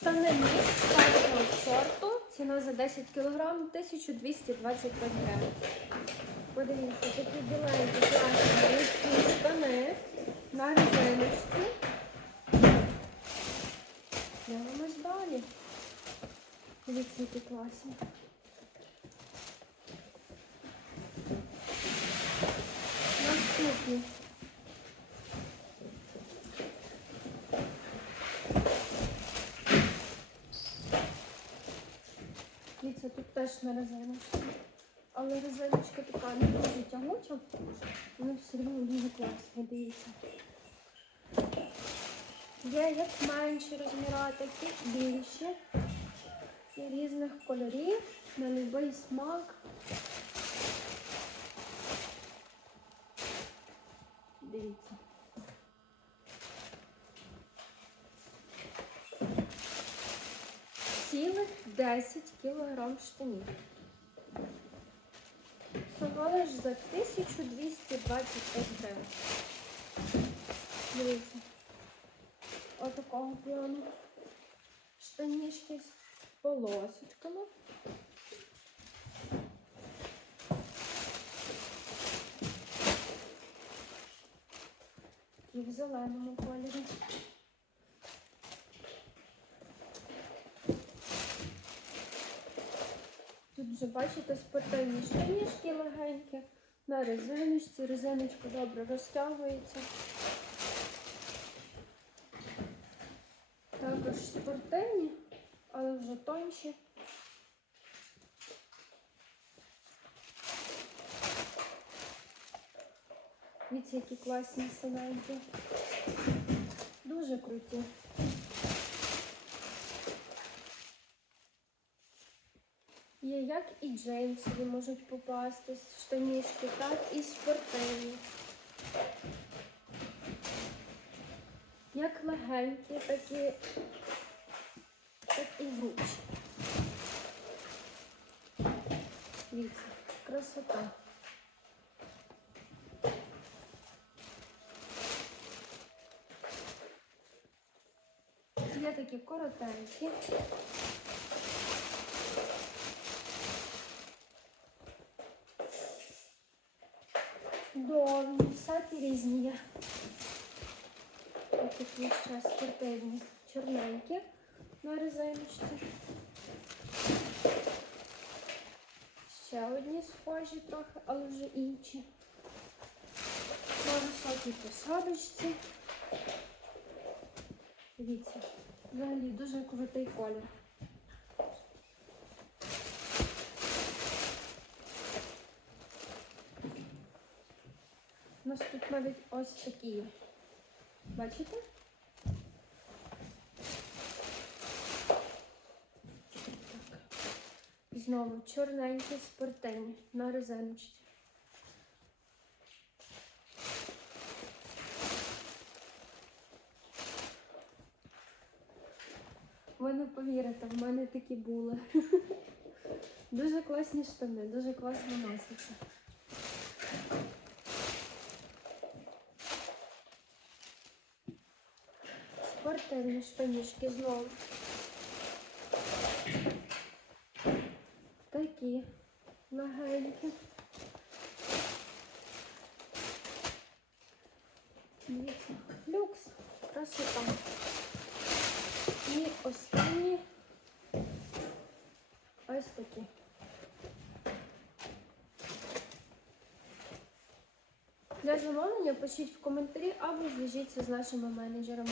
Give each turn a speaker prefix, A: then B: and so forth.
A: Штани мікс першого сорту. Ціна за 10 кг 1225 гривень. Подивіться, такі біленькі класні штани на резиночці. Дивимось далі. Дивіться, які класні. Наступні. Дивіться, тут теж на резиночці. Але резиночка така не дуже тягуча, але все одно дуже класна, дивіться. Є як менші розміри, такі більші. Є різних кольорів, на будь-який смак. Дивіться. Цілих 10 кілограм штанів. Всього лиш за 1225 гривень. Дивіться. Отакого плану. Штанішки з полосочками. І в зеленому кольорі. Тут вже бачите спортивні штанішки легенькі, на резиночці. Резиночка добре розтягується. Також спортивні, але вже тонші. Дивіться, які класні синенькі. Дуже круті. Є як і джинсові можуть попастись, штанішки, так і спортивні. Як легенькі, так і, так і грубші. Дивіться, красота. Є такі коротенькі. Всякі різні є. Ось такі ще спортивні, чорненькі на резиночці. Ще одні схожі трохи, але вже інші. На високій посадочці. Дивіться, взагалі дуже крутий колір. У нас тут навіть ось такі. Бачите? Так. Знову чорненькі спортивні на резиночці. Ви не повірите, в мене такі були. Дуже класні штани, дуже класно носяться. Спортивні штанішки знову. Такі легенькі. Люкс, красота. І останні ось такі. Для замовлення пишіть в коментарі або зв'яжіться з нашими менеджерами.